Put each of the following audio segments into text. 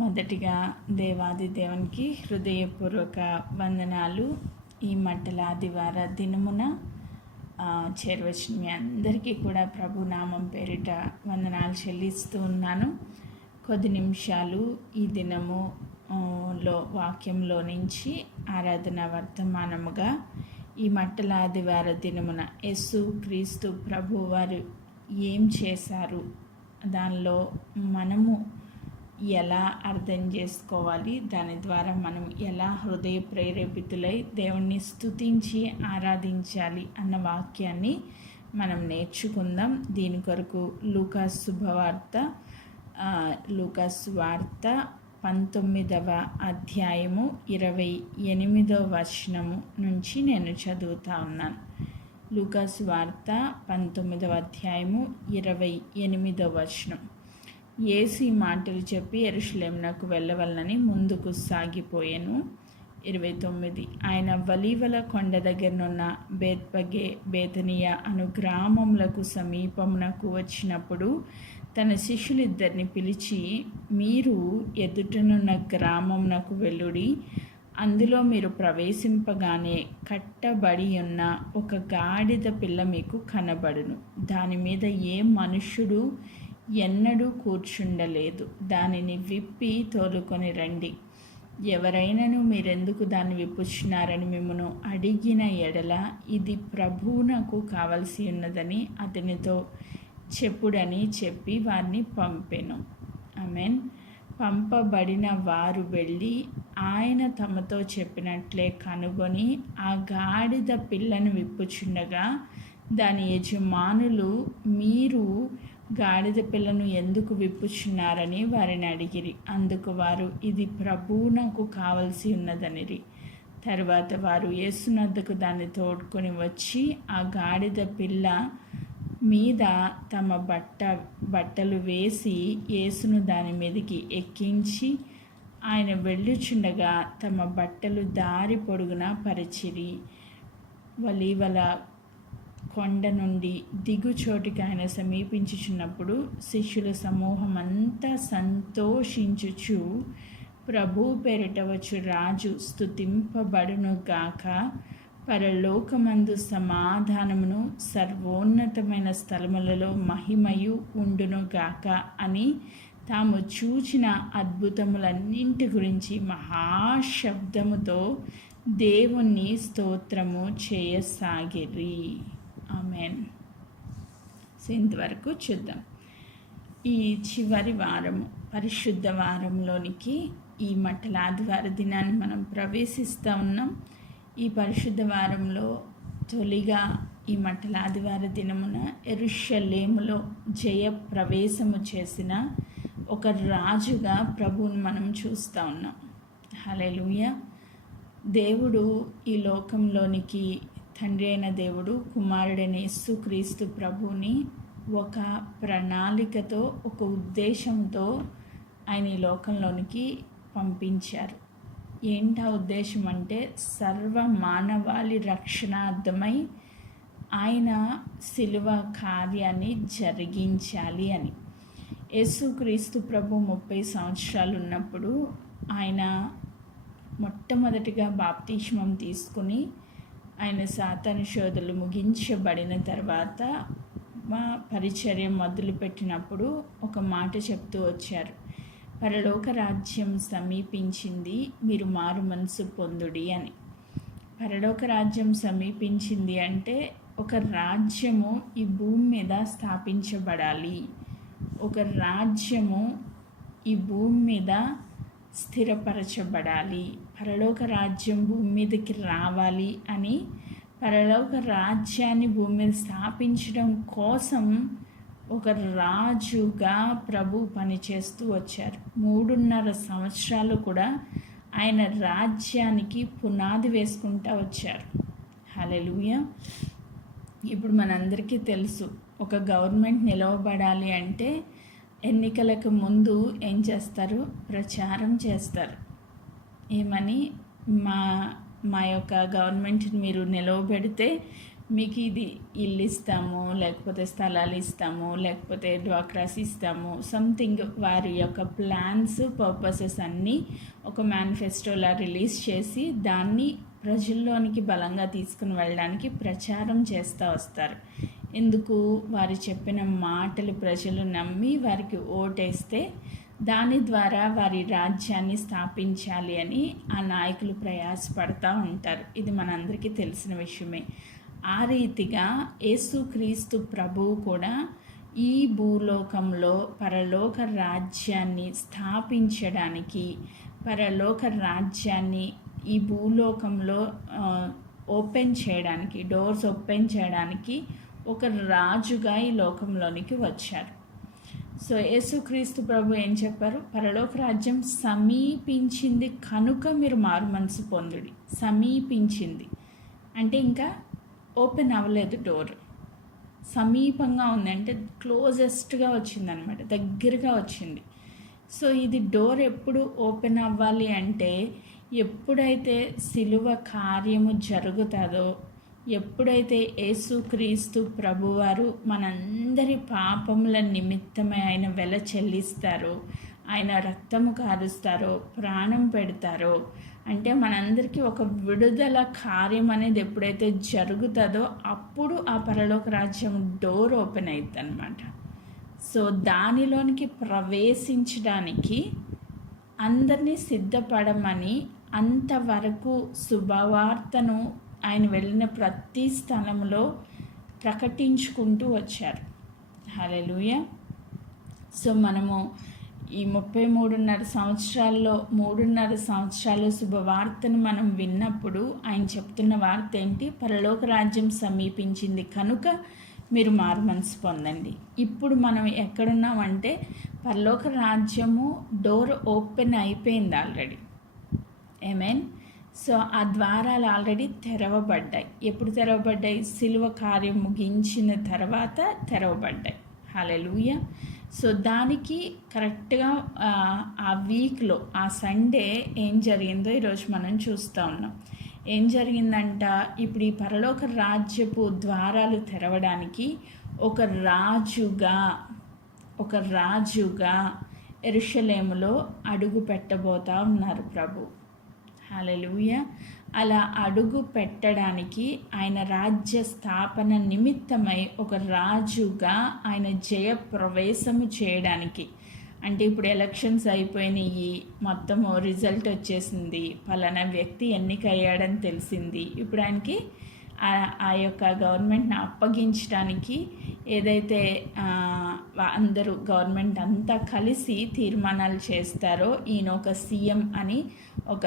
మొదటిగా దేవాది దేవునికి హృదయపూర్వక వందనాలు. ఈ మట్టల ఆదివార దినమున చేరవచ్చిన మీ అందరికీ కూడా ప్రభు నామం పేరిట వందనాలు చెల్లిస్తూ ఉన్నాను. కొద్ది నిమిషాలు ఈ దినము లో వాక్యంలో నుంచి ఆరాధన వర్తమానముగా ఈ మట్టల ఆదివార దినమున యేసు క్రీస్తు ప్రభు వారు ఏం చేశారు, దానిలో మనము ఎలా అర్థం చేసుకోవాలి, దాని ద్వారా మనం ఎలా హృదయ ప్రేరేపితులై దేవుణ్ణి స్తుతించి ఆరాధించాలి అన్న వాక్యాన్ని మనం నేర్చుకుందాం. దీని కొరకు లూకాసు శుభవార్త లూకాసు వార్త 19వ అధ్యాయము 28వ వచనము నుంచి నేను చదువుతా ఉన్నాను. లూకాసు వార్త 19వ అధ్యాయము 28వ వచనం. యేసు ఈ మాటలు చెప్పి యెరూషలేమునకు వెళ్ళవలనని ముందుకు సాగిపోయాను. 29. ఆయన ఒలీవల కొండ దగ్గరనున్న బేత్పగే బేతనియా అను గ్రామములకు సమీపమునకు వచ్చినప్పుడు తన శిష్యులిద్దరిని పిలిచి, మీరు ఎదుటనున్న గ్రామమునకు వెళ్ళుడి. అందులో మీరు ప్రవేశింపగానే కట్టబడి ఉన్న ఒక గాడిద పిల్ల మీకు కనబడును. దాని మీద ఏ మనుష్యుడు ఎన్నడూ కూర్చుండలేదు. దానిని విప్పి తోలుకొని రండి. ఎవరైనాను మీరెందుకు దాన్ని విప్పుచున్నారని మిమ్మను అడిగిన ఎడల ఇది ప్రభువునకు కావలసి ఉన్నదని అతనితో చెప్పుడని చెప్పి వారిని పంపెను. ఆమేన్. పంపబడిన వారు వెళ్ళి ఆయన తమతో చెప్పినట్లే కనుగొని ఆ గాడిద పిల్లను విప్పుచుండగా దాని యజమానులు, మీరు గాడిద పిల్లను ఎందుకు విప్పుచున్నారని వారిని అడిగిరి. అందుకు వారు, ఇది ప్రభువునకు కావలసి ఉన్నదనిరి. తర్వాత వారు యేసునద్దకు దాన్ని తోడ్కొని వచ్చి ఆ గాడిద పిల్ల మీద తమ బట్టలు వేసి యేసును దాని మీదకి ఎక్కించి ఆయన వెళ్ళుచుండగా తమ బట్టలు దారి పొడుగునా పరిచిరి. ఒలీవల కొండ నుండి దిగుచోటికి ఆయన సమీపించుచున్నప్పుడు శిష్యుల సమూహం అంతా సంతోషించుచు, ప్రభు పేరిట వచ్చు రాజు స్తుతింపబడును గాక, పరలోకమందు సమాధానమును, సర్వోన్నతమైన స్థలములలో మహిమయు ఉండును గాక అని తాము చూచిన అద్భుతములన్నింటి గురించి మహాశబ్దముతో దేవుణ్ణి స్తోత్రము చేయసాగిరి. ఆమెన్. ఇంతవరకు చూద్దాం. ఈ చివరి వారము, పరిశుద్ధ వారంలోనికి ఈ మట్టల ఆదివార దినాన్ని మనం ప్రవేశిస్తూ ఉన్నాం. ఈ పరిశుద్ధ వారంలో తొలిగా ఈ మట్టల ఆదివార దినమున యెరూషలేములో జయ ప్రవేశము చేసిన ఒక రాజుగా ప్రభువుని మనం చూస్తూ ఉన్నాం. హల్లెలూయా. దేవుడు ఈ లోకంలోనికి, తండ్రి అయిన దేవుడు కుమారుడైన యేసుక్రీస్తు ప్రభువుని ఒక ప్రణాళికతో, ఒక ఉద్దేశంతో ఆయన ఈ లోకంలోనికి పంపించారు. ఏంటా ఉద్దేశం అంటే, సర్వ మానవాళి రక్షణార్థమై ఆయన శిలువ కార్యాన్ని జరిగించాలి అని. యేసుక్రీస్తు ప్రభు 30 సంవత్సరాలు ఉన్నప్పుడు ఆయన మొట్టమొదటిగా బాప్తిస్మం తీసుకుని ఆయన సాతాను శోధనలు ముగించబడిన తర్వాత పరిచర్య మొదలుపెట్టినప్పుడు ఒక మాట చెప్తూ వచ్చారు, పరలోక రాజ్యం సమీపించింది, మీరు మారు మనసు పొందుడి అని. పరలోక రాజ్యం సమీపించింది అంటే ఒక రాజ్యము ఈ భూమి మీద స్థాపించబడాలి, ఒక రాజ్యము ఈ భూమి మీద స్థిరపరచబడాలి, పరలోక రాజ్యం భూమి మీదకి రావాలి అని పరలోక రాజ్యాన్ని భూమి మీద స్థాపించడం కోసం ఒక రాజుగా ప్రభు పనిచేస్తూ వచ్చారు. 3.5 సంవత్సరాలు కూడా ఆయన రాజ్యానికి పునాది వేసుకుంటూ వచ్చారు. హల్లెలూయా. ఇప్పుడు మనందరికీ తెలుసు, ఒక గవర్నమెంట్ నిలవబడాలి అంటే ఎన్నికలకు ముందు ఏం చేస్తారు? ప్రచారం చేస్తారు. ఏమని? మా యొక్క గవర్నమెంట్ని మీరు నిలవబెడితే మీకు ఇది ఇల్లు ఇస్తాము, లేకపోతే స్థలాలు ఇస్తాము, లేకపోతే డ్వాక్రాస్ ఇస్తాము, సంథింగ్ వారి యొక్క ప్లాన్స్ పర్పసెస్ అన్నీ ఒక మేనిఫెస్టోలా రిలీజ్ చేసి దాన్ని ప్రజల్లోనికి బలంగా తీసుకుని వెళ్ళడానికి ప్రచారం చేస్తూ వస్తారు. ఎందుకు? వారు చెప్పిన మాటలు ప్రజలు నమ్మి వారికి ఓటేస్తే దాని ద్వారా వారి రాజ్యాన్ని స్థాపించాలి అని ఆ నాయకులు ప్రయాసపడుతూ ఉంటారు. ఇది మనందరికీ తెలిసిన విషయమే. ఆ రీతిగా యేసుక్రీస్తు ప్రభువు కూడా ఈ భూలోకంలో పరలోక రాజ్యాన్ని స్థాపించడానికి, పరలోక రాజ్యాన్ని ఈ భూలోకంలో ఓపెన్ చేయడానికి, డోర్స్ ఓపెన్ చేయడానికి ఒక రాజుగా ఈ లోకంలోనికి వచ్చారు. సో యేసుక్రీస్తు ప్రభు ఏం చెప్పారు? పరలోక రాజ్యం సమీపించింది కనుక మీరు మారు మనసు పొందుడి. సమీపించింది అంటే ఇంకా ఓపెన్ అవ్వలేదు, డోర్ సమీపంగా ఉంది అంటే క్లోజెస్ట్గా వచ్చిందనమాట, దగ్గరగా వచ్చింది. సో ఇది డోర్ ఎప్పుడు ఓపెన్ అవ్వాలి అంటే ఎప్పుడైతే సిలువ కార్యము జరుగుతుందో, ఎప్పుడైతే యేసుక్రీస్తు ప్రభువారు మనందరి పాపముల నిమిత్తమై ఆయన వెల చెల్లిస్తారో, ఆయన రక్తము కారుస్తారో, ప్రాణం పెడతారో, అంటే మనందరికీ ఒక విడుదల కార్యం అనేది ఎప్పుడైతే జరుగుతుందో అప్పుడు ఆ పరలోక రాజ్యం డోర్ ఓపెన్ అవుతుంది అనమాట. సో దానిలోనికి ప్రవేశించడానికి అందరినీ సిద్ధపడమని అంతవరకు శుభవార్తను ఆయన వెళ్ళిన ప్రతి స్థలంలో ప్రకటించుకుంటూ వచ్చారు. హల్లెలూయా. సో మనము ఈ 33.5 సంవత్సరాల్లో 3.5 సంవత్సరాలు శుభవార్తను మనం విన్నప్పుడు ఆయన చెప్తున్న వార్త ఏంటి? పరలోక రాజ్యం సమీపించింది కనుక మీరు మారు మనసు పొందండి. ఇప్పుడు మనం ఎక్కడున్నామంటే పరలోక రాజ్యము డోర్ ఓపెన్ అయిపోయింది ఆల్రెడీ. ఆమేన్. సో ఆ ద్వారాలు ఆల్రెడీ తెరవబడ్డాయి. ఎప్పుడు తెరవబడ్డాయి? సిలువ కార్యం ముగించిన తర్వాత తెరవబడ్డాయి. హల్లెలూయా. సో దానికి కరెక్ట్గా ఆ వీక్లో ఆ సండే ఏం జరిగిందో ఈరోజు మనం చూస్తూ ఉన్నాం. ఏం జరిగిందంట? ఇప్పుడు ఈ పరలోక రాజ్యపు ద్వారాలు తెరవడానికి ఒక రాజుగా యెరూషలేములో అడుగు పెట్టబోతా ఉన్నారు ప్రభు. హల్లెలూయా. అలా అడుగు పెట్టడానికి ఆయన రాజ్య స్థాపన నిమిత్తమై ఒక రాజుగా ఆయన జయ ప్రవేశము చేయడానికి, అంటే ఇప్పుడు ఎలక్షన్స్ అయిపోయినాయి, మొత్తము రిజల్ట్ వచ్చేసింది, పలానా వ్యక్తి ఎన్నికయ్యాడని తెలిసింది. ఇప్పుడు ఆయనకి ఆ యొక్క గవర్నమెంట్ని అప్పగించడానికి ఏదైతే అందరూ గవర్నమెంట్ అంతా కలిసి తీర్మానాలు చేస్తారో, ఈయన ఒక సీఎం అని ఒక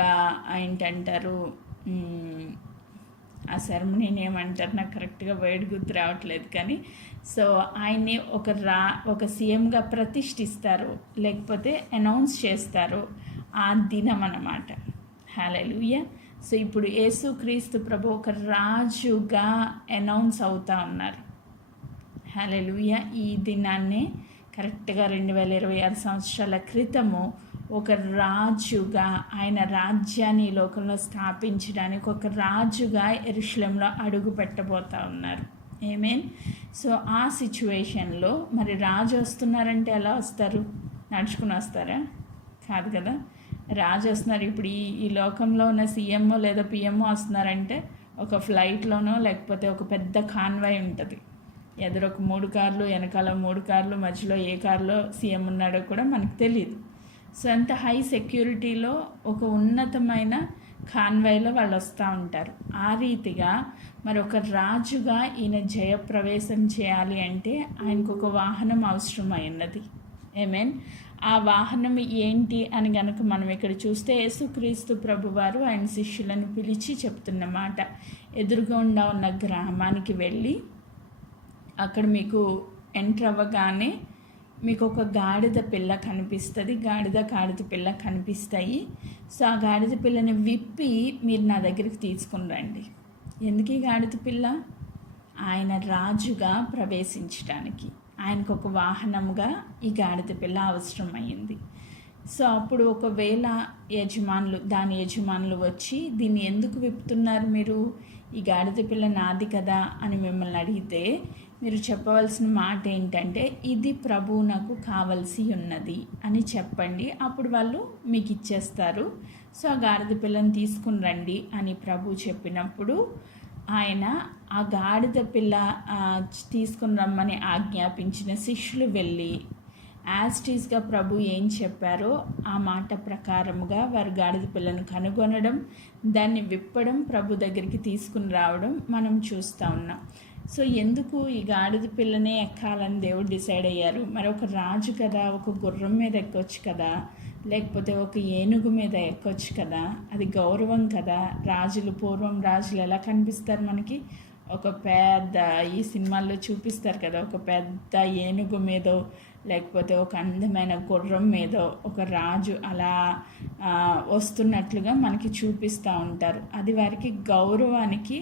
ఏంటంటారు, ఆ సెరమనీని ఏమంటారు, నాకు కరెక్ట్గా వర్డ్ గుర్తు రావట్లేదు, కానీ సో ఆయన్ని ఒక సీఎంగా ప్రతిష్ఠిస్తారు, లేకపోతే అనౌన్స్ చేస్తారు ఆ దినం అన్నమాట. హల్లెలూయా. సో ఇప్పుడు యేసుక్రీస్తు ప్రభు ఒక రాజుగా అనౌన్స్ అవుతా ఉన్నారు. హల్లెలూయా. ఈ దినాన్నే కరెక్ట్గా 2026 సంవత్సరాల క్రితము ఒక రాజుగా ఆయన రాజ్యాన్ని ఈ లోకంలో స్థాపించడానికి ఒక రాజుగా యెరూషలేములో అడుగు పెట్టబోతా ఉన్నారు. ఆమేన్. సో ఆ సిచ్యువేషన్లో మరి రాజు వస్తున్నారంటే ఎలా వస్తారు? నడుచుకుని వస్తారా? కాదు కదా. రాజు వస్తున్నారు. ఇప్పుడు ఈ లోకంలో ఉన్న సీఎంఓ లేదా పిఎంఓ వస్తున్నారంటే ఒక ఫ్లైట్లోనో లేకపోతే ఒక పెద్ద కాన్వాయ్ ఉంటుంది. ఎదురొక 3 కార్లు, వెనకాల 3 కార్లు, మధ్యలో ఏ కారులో సీఎం ఉన్నాడో కూడా మనకు తెలియదు. సో అంత హై సెక్యూరిటీలో ఒక ఉన్నతమైన కాన్వాయ్లో వాళ్ళు వస్తూ ఉంటారు. ఆ రీతిగా మరి ఒక రాజుగా ఈయన జయప్రవేశం చేయాలి అంటే ఆయనకు ఒక వాహనం అవసరమైనది. ఆమేన్. ఆ వాహనం ఏంటి అని కనుక మనం ఇక్కడ చూస్తే యేసుక్రీస్తు ప్రభువారు ఆయన శిష్యులను పిలిచి చెప్తున్నమాట, ఎదురుగా ఉన్న గ్రామానికి వెళ్ళి అక్కడ మీకు ఎంటర్ అవ్వగానే మీకు ఒక గాడిద పిల్ల కనిపిస్తుంది, గాడిద పిల్ల కనిపిస్తాయి. సో ఆ గాడిద పిల్లని విప్పి మీరు నా దగ్గరికి తీసుకుని రండి. ఎందుకు ఈ గాడిద పిల్ల? ఆయన రాజుగా ప్రవేశించడానికి, ఆయనకు ఒక వాహనంగా ఈ గాడిద పిల్ల అవసరమైంది. సో అప్పుడు ఒకవేళ దాని యజమానులు వచ్చి దీన్ని ఎందుకు విప్పుతున్నారు మీరు? ఈ గాడిద పిల్ల నాది కదా అని మిమ్మల్ని అడిగితే మీరు చెప్పవలసిన మాట ఏంటంటే, ఇది ప్రభువు నాకు కావలసి ఉన్నది అని చెప్పండి. అప్పుడు వాళ్ళు మీకు ఇచ్చేస్తారు. సో ఆ గాడిద పిల్లని తీసుకుని రండి అని ప్రభు చెప్పినప్పుడు ఆయన ఆ గాడిద పిల్ల తీసుకుని రమ్మని ఆజ్ఞాపించిన శిష్యులు వెళ్ళి యాస్టీస్గా ప్రభు ఏం చెప్పారో ఆ మాట ప్రకారముగా వారు గాడిద పిల్లను కనుగొనడం, దాన్ని విప్పడం, ప్రభు దగ్గరికి తీసుకుని రావడం మనం చూస్తూ ఉన్నాం. సో ఎందుకు ఈ గాడిద పిల్లనే ఎక్కాలని దేవుడు డిసైడ్ అయ్యారు? మరి ఒక రాజు కదా, ఒక గుర్రం మీద ఎక్కొచ్చు కదా, లేకపోతే ఒక ఏనుగు మీద ఎక్కొచ్చు కదా, అది గౌరవం కదా. పూర్వం రాజులు ఎలా కనిపిస్తారు మనకి? ఒక పెద్ద, ఈ సినిమాల్లో చూపిస్తారు కదా, ఒక పెద్ద ఏనుగు మీదో లేకపోతే ఒక అందమైన గుర్రం మీదో ఒక రాజు అలా వస్తున్నట్లుగా మనకి చూపిస్తూ ఉంటారు. అది వారికి గౌరవానికి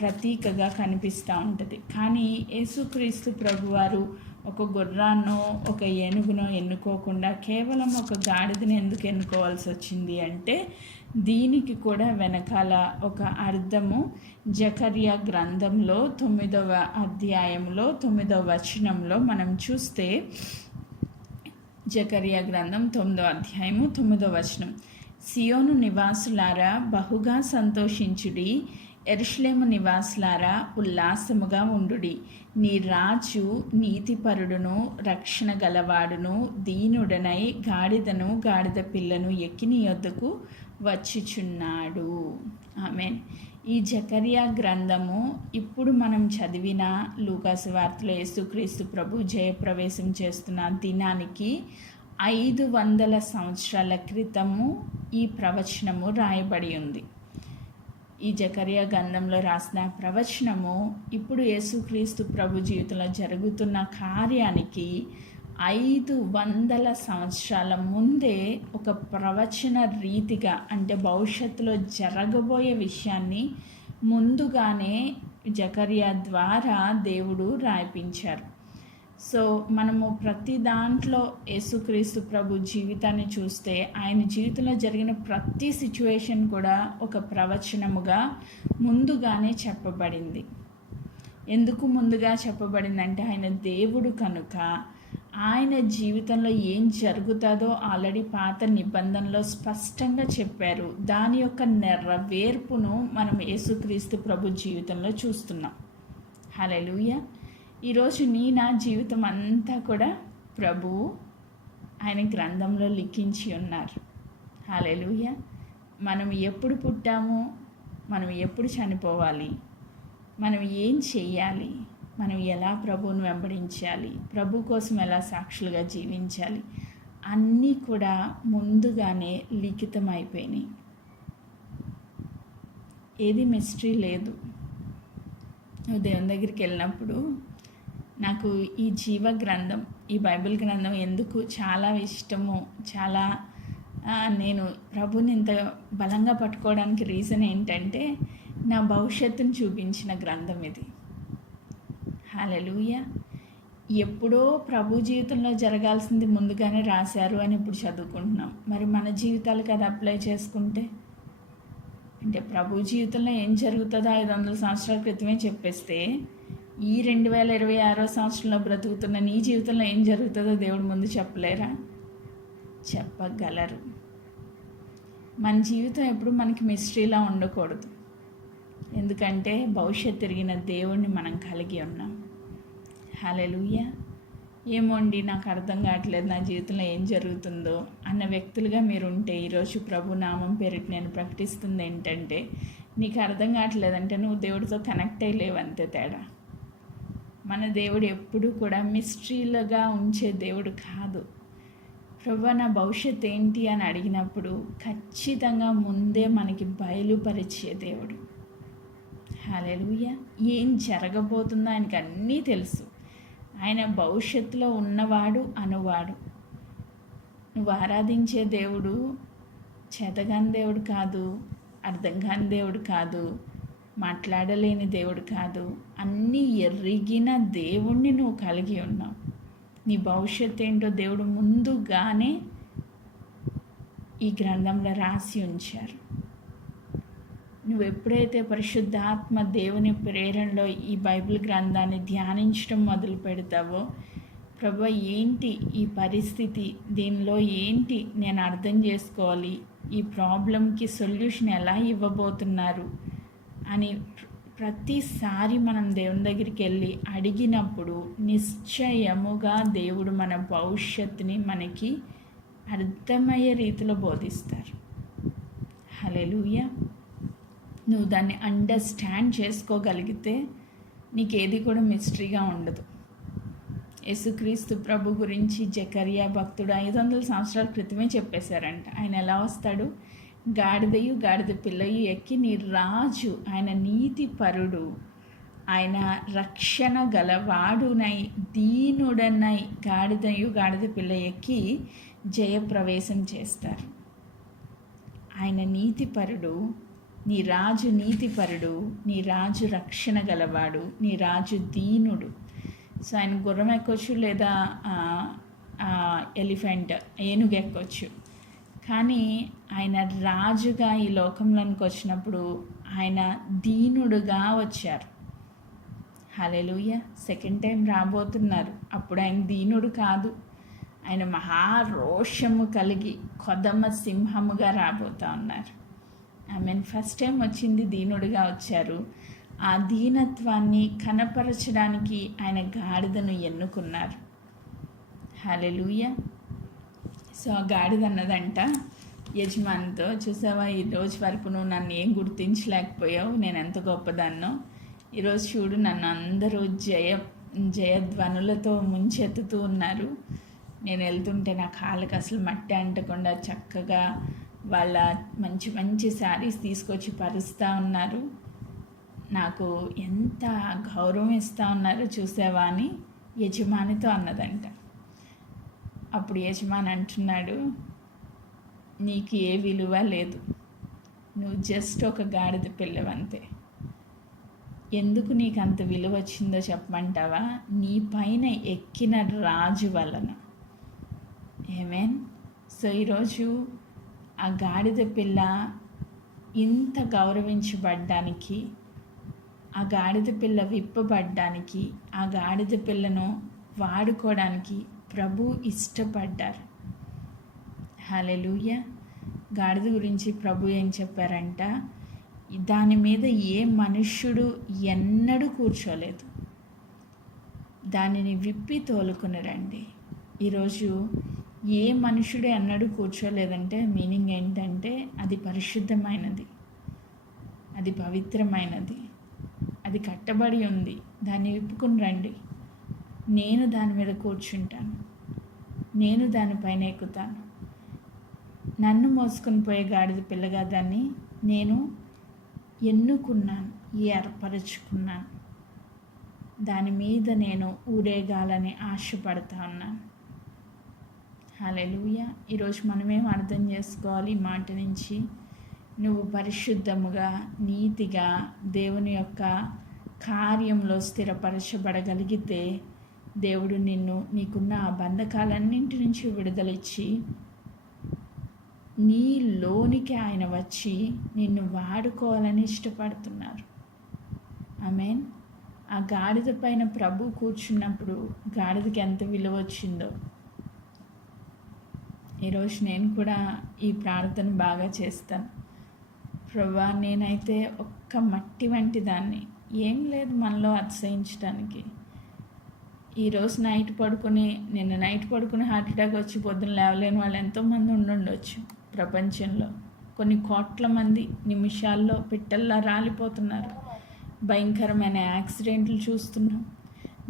ప్రతీకగా కనిపిస్తూ ఉంటుంది. కానీ యేసుక్రీస్తు ప్రభువారు ఒక గుర్రాన్నో ఒక ఏనుగునో ఎన్నుకోకుండా కేవలం ఒక గాడిదని ఎందుకు ఎన్నుకోవాల్సి వచ్చింది అంటే, దీనికి కూడా వెనకాల ఒక అర్థము జకర్యా గ్రంథంలో 9వ అధ్యాయంలో 9వ వచనంలో మనం చూస్తే, జకర్యా గ్రంథం 9వ అధ్యాయము 9వ వచనం, సియోను నివాసులారా బహుగా సంతోషించుడి, యెరూషలేము నివాసులారా ఉల్లాసముగా ఉండుడి. నీ రాజు నీతిపరుడును రక్షణ గలవాడును దీనుడనై గాడిదను గాడిద పిల్లను ఎక్కి నీ యొద్దకు వచ్చుచున్నాడు. ఆమేన్. ఈ జకర్యా గ్రంథము ఇప్పుడు మనం చదివిన లూకాసు వార్తలో యేసుక్రీస్తు ప్రభు జయప్రవేశం చేస్తున్న దినానికి 500 సంవత్సరాల క్రితము ఈ ప్రవచనము రాయబడి ఉంది. ఈ జకర్యా గ్రంథంలో రాసిన ప్రవచనము ఇప్పుడు యేసుక్రీస్తు ప్రభు జీవితంలో జరుగుతున్న కార్యానికి 500 సంవత్సరాల ముందే ఒక ప్రవచన రీతిగా, అంటే భవిష్యత్తులో జరగబోయే విషయాన్ని ముందుగానే జకర్యా ద్వారా దేవుడు రాయించారు. సో మనము ప్రతి దాంట్లో యేసుక్రీస్తు ప్రభు జీవితాన్ని చూస్తే ఆయన జీవితంలో జరిగిన ప్రతి సిచ్యువేషన్ కూడా ఒక ప్రవచనముగా ముందుగానే చెప్పబడింది. ఎందుకు ముందుగా చెప్పబడిందంటే, ఆయన దేవుడు కనుక ఆయన జీవితంలో ఏం జరుగుతుందో ఆల్రెడీ పాత నిబంధనలో స్పష్టంగా చెప్పారు. దాని యొక్క నెరవేర్పును మనం యేసుక్రీస్తు ప్రభు జీవితంలో చూస్తున్నాం. హల్లెలూయా. ఈరోజు నా జీవితం అంతా కూడా ప్రభువు ఆయన గ్రంథంలో లిఖించి ఉన్నారు. హల్లెలూయా. మనం ఎప్పుడు పుట్టాము, మనం ఎప్పుడు చనిపోవాలి, మనం ఏం చెయ్యాలి, మనం ఎలా ప్రభువును వెంబడించాలి, ప్రభు కోసం ఎలా సాక్షులుగా జీవించాలి, అన్నీ కూడా ముందుగానే లిఖితం అయిపోయినాయి. ఏది మిస్టరీ లేదు. నువ్వు దేవుని దగ్గరికి వెళ్ళినప్పుడు నాకు ఈ జీవ గ్రంథం, ఈ బైబిల్ గ్రంథం ఎందుకు చాలా ఇష్టము, చాలా నేను ప్రభుని ఇంత బలంగా పట్టుకోవడానికి రీజన్ ఏంటంటే, నా భవిష్యత్తును చూపించిన గ్రంథం ఇది. హల్లెలూయా. ఎప్పుడో ప్రభు జీవితంలో జరగాల్సింది ముందుగానే రాశారు అని ఇప్పుడు చదువుకుంటున్నాం. మరి మన జీవితాలకు అది అప్లై చేసుకుంటే, అంటే ప్రభు జీవితంలో ఏం జరుగుతుందో 500 సంవత్సరాల క్రితమే చెప్పేస్తే, ఈ 2026 సంవత్సరంలో బ్రతుకుతున్న నీ జీవితంలో ఏం జరుగుతుందో దేవుడు ముందు చెప్పలేరా? చెప్పగలరు. మన జీవితం ఎప్పుడు మనకి మిస్టరీలా ఉండకూడదు. ఎందుకంటే భవిష్యత్తు తిరిగిన దేవుణ్ణి మనం కలిగి ఉన్నాం. హల్లెలూయా. ఏమోండి నాకు అర్థం కావట్లేదు నా జీవితంలో ఏం జరుగుతుందో అన్న వ్యక్తులుగా మీరు ఉంటే, ఈరోజు ప్రభు నామం పేరిట నేను ప్రకటిస్తుంది ఏంటంటే, నీకు అర్థం కావట్లేదంటే నువ్వు దేవుడితో కనెక్ట్ అయ్యలేవు, అంతే తేడా. మన దేవుడు ఎప్పుడు కూడా మిస్టరీలుగా ఉంచే దేవుడు కాదు. ప్రభువా నా భవిష్యత్ ఏంటి అని అడిగినప్పుడు ఖచ్చితంగా ముందే మనకి బయలుపరిచే దేవుడు. హల్లెలూయా. ఏం జరగబోతుందో ఆయనకి అన్నీ తెలుసు. ఆయన భవిష్యత్తులో ఉన్నవాడు అనువాడు. నువ్వు ఆరాధించే దేవుడు చేతగాని దేవుడు కాదు, అర్థం కాని దేవుడు కాదు, మాట్లాడలేని దేవుడు కాదు. అన్నీ ఎరిగిన దేవుణ్ణి నువ్వు కలిగి ఉన్నావు. నీ భవిష్యత్తు ఏంటో దేవుడు ముందుగానే ఈ గ్రంథంలో రాసి ఉంచారు. నువ్వు ఎప్పుడైతే పరిశుద్ధాత్మ దేవుని ప్రేరణలో ఈ బైబిల్ గ్రంథాన్ని ధ్యానించడం మొదలు పెడతావో, ప్రభు ఏంటి ఈ పరిస్థితి, దీనిలో ఏంటి నేను అర్థం చేసుకోవాలి, ఈ ప్రాబ్లంకి సొల్యూషన్ ఎలా ఇవ్వబోతున్నారు అని ప్రతిసారి మనం దేవుని దగ్గరికి వెళ్ళి అడిగినప్పుడు నిశ్చయముగా దేవుడు మన భవిష్యత్తుని మనకి అర్థమయ్యే రీతిలో బోధిస్తారు. హల్లెలూయా. నువ్వు దాన్ని అండర్స్టాండ్ చేసుకోగలిగితే నీకేది కూడా మిస్టరీగా ఉండదు. యేసుక్రీస్తు ప్రభు గురించి జకరియా భక్తుడు 500 సంవత్సరాల క్రితమే చెప్పేశారంట. ఆయన ఎలా వస్తాడు? గాడిదయు గాడిద పిల్లయు ఎక్కి నీ రాజు, ఆయన నీతి పరుడు, ఆయన రక్షణ గలవాడునై దీనుడనై గాడిదయు గాడిద పిల్ల ఎక్కి జయప్రవేశం చేస్తారు. ఆయన నీతిపరుడు, నీ రాజు నీతిపరుడు, నీ రాజు రక్షణ గలవాడు, నీ రాజు దీనుడు. సో ఆయన గుర్రం ఎక్కొచ్చు, లేదా ఎలిఫెంట్ ఏనుగు ఎక్కొచ్చు, కానీ ఆయన రాజుగా ఈ లోకంలోనికి వచ్చినప్పుడు ఆయన దీనుడుగా వచ్చారు. హల్లెలూయా. సెకండ్ టైం రాబోతున్నారు. అప్పుడు ఆయన దీనుడు కాదు, ఆయన మహారోషము కలిగి కొదమ సింహముగా రాబోతూ ఉన్నారు. ఫస్ట్ టైం వచ్చింది దీనుడుగా వచ్చారు. ఆ దీనత్వాన్ని కనపరచడానికి ఆయన గాడిదను ఎన్నుకున్నారు. హల్లెలూయా. సో ఆ గాడిద అన్నదంట యజమానితో, చూసావా ఈ రోజు వరకు నువ్వు నన్ను ఏం గుర్తించలేకపోయావు, నేను ఎంత గొప్పదాన్నో, ఈరోజు చూడు నన్ను అందరూ జయధ్వనులతో ముంచెత్తుతూ ఉన్నారు. నేను వెళ్తుంటే నా కాళ్ళకి అసలు మట్టి అంటకుండా చక్కగా వాళ్ళ మంచి మంచి శారీస్ తీసుకొచ్చి పరుస్తూ ఉన్నారు, నాకు ఎంత గౌరవం ఇస్తూ ఉన్నారు చూసావా అని యజమానితో అన్నదంట. అప్పుడు యజమాని అంటున్నాడు, నీకు ఏ విలువ లేదు, నువ్వు జస్ట్ ఒక గాడిద పిల్లవంతే. ఎందుకు నీకు అంత విలువ వచ్చిందో చెప్పమంటావా? నీ పైన ఎక్కిన రాజు వలన. ఆమేన్. సో ఈరోజు ఆ గాడిద పిల్ల ఇంత గౌరవించబడ్డానికి, ఆ గాడిద పిల్ల విప్పబడ్డానికి, ఆ గాడిద పిల్లను వాడుకోవడానికి ప్రభు ఇష్టపడ్డారు. హల్లెలూయా. గాడిద గురించి ప్రభు ఏం చెప్పారంట? దాని మీద ఏ మనుష్యుడు ఎన్నడూ కూర్చోలేదు, దానిని విప్పి తోలుకుని రండి. ఈరోజు ఏ మనుషుడు ఎన్నడూ కూర్చోలేదంటే మీనింగ్ ఏంటంటే అది పరిశుద్ధమైనది, అది పవిత్రమైనది, అది కట్టబడి ఉంది, దాన్ని విప్పుకుని రండి. నేను దాని మీద కూర్చుంటాను, నేను దానిపైన ఎక్కుతాను. నన్ను మోసుకొని పోయే గాడిద పిల్లగా దాన్ని నేను ఎన్నుకున్నాను, ఏర్పరచుకున్నాను. దాని మీద నేను ఊరేగాలని ఆశపడతా ఉన్నాను. హల్లెలూయా. ఈరోజు మనమేం అర్థం చేసుకోవాలి ఈ మాట నుంచి? నువ్వు పరిశుద్ధముగా నీతిగా దేవుని యొక్క కార్యంలో స్థిరపరచబడగలిగితే దేవుడు నీకున్న ఆ బంధకాలన్నింటి నుంచి విడుదలిచ్చి నీలోనికి ఆయన వచ్చి నిన్ను వాడుకోవాలని ఇష్టపడుతున్నారు. ఆమేన్. ఆ గాడిద పైన ప్రభు కూర్చున్నప్పుడు గాడిదకి ఎంత విలువ వచ్చిందో. ఈరోజు నేను కూడా ఈ ప్రార్థన బాగా చేస్తాను. ప్రభువా, నేనైతే ఒక్క మట్టి వంటి దాన్ని, ఏం లేదు మనలో అతిశయించడానికి. ఈరోజు నిన్న నైట్ పడుకుని హార్ట్ అటాక్ వచ్చి పొద్దున లేవలేని వాళ్ళు ఎంతోమంది ఉండొచ్చు ప్రపంచంలో. కొన్ని కోట్ల మంది నిమిషాల్లో పిట్టల్లా రాలిపోతున్నారు. భయంకరమైన యాక్సిడెంట్లు చూస్తున్నాం,